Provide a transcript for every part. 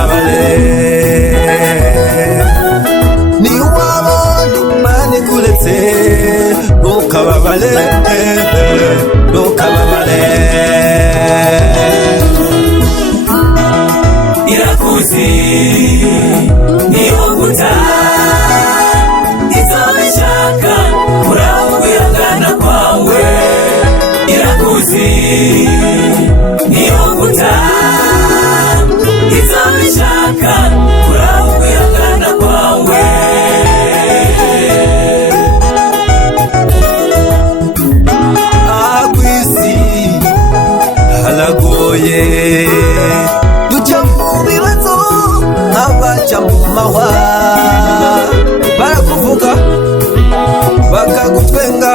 ntukababare ni wabona Imana ikuretse ntukababare ntukababare irakuzi niyo guta izabishaka kurangwiragana kwawe irakuzi niyo guta izabishaka kurangwiragana kwawe akwisi haragoye duca mu bibazo nk'abaca mu mahwa barakuvuga bakagutwenga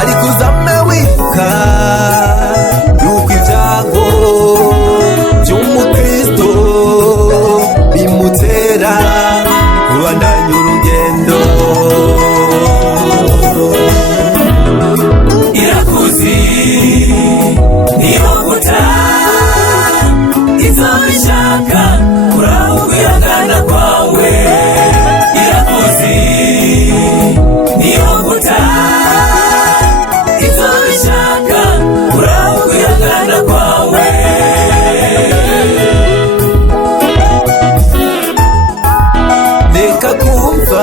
ariko uzame wibuka yuko ibyago by'umukristo bimutera kubandanya urugendo irakuzi niyo guta izabishaka kurangwiragana kwawe irakuzi niyo guta izabishaka kurangwiragana kwawe reka kumva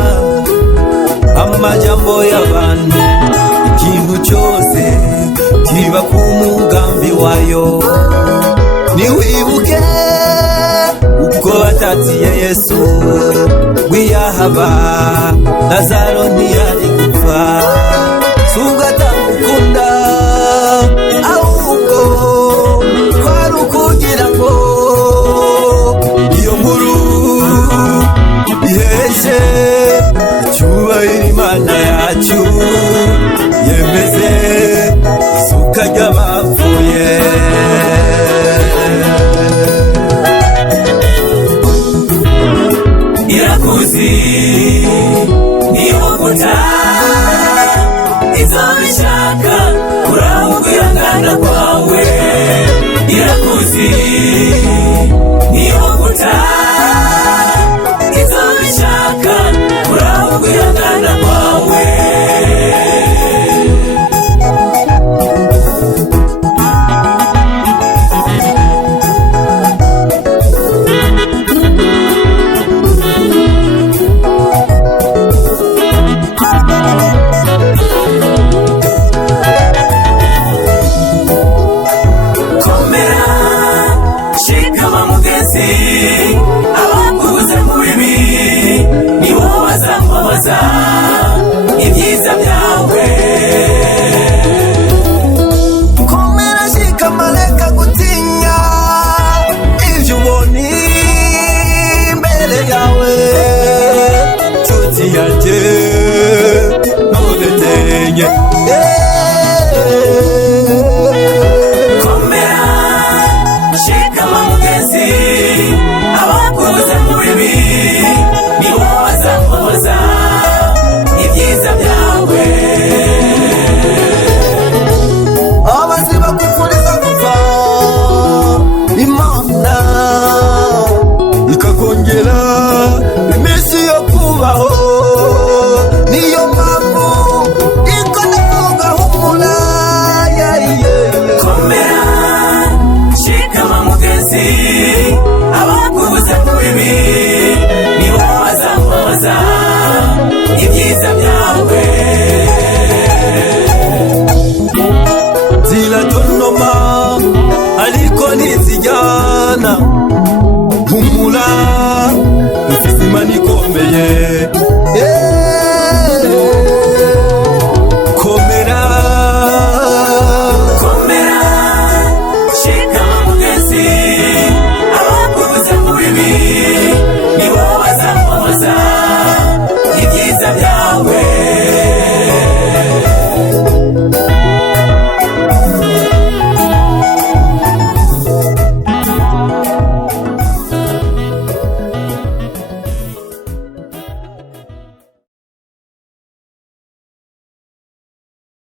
amajambo y'abantu ikintu cyose kiba ku mugambi wayo niwibuke uko batatiye Yesu wiyahaba Lazaro ntiyari gupfa subwo atamukunda ahubwo kwari ukugira ngo iyo nkuru iheshe icyubahiro Imana yacu yemeze isuka ry'abapfuye irakuzi niyo guta izabishaka kurangwiragana kwawe irakuzi niyo guta izabishaka kurangwiragana kwawe abakubuze mu bibi ni wowe bazambabaza ibyiza byawe komera shikama reka gutinya ivyo ubona imbere yawe nshuti yanjye ntudetenye komera shikama mugenzi abakubuze mu bibi ni wowe bazambabaza ibyiza byawe abaziba kwifuriza gupfa Imana ikakongera iminsi yo kubaho niyo mpamvu iko ndavuga humura komera shikama mugenzi abakubuze mu bibi ni wowe bazambabaza ibyiza byawe ziratontoma ariko ntizijyana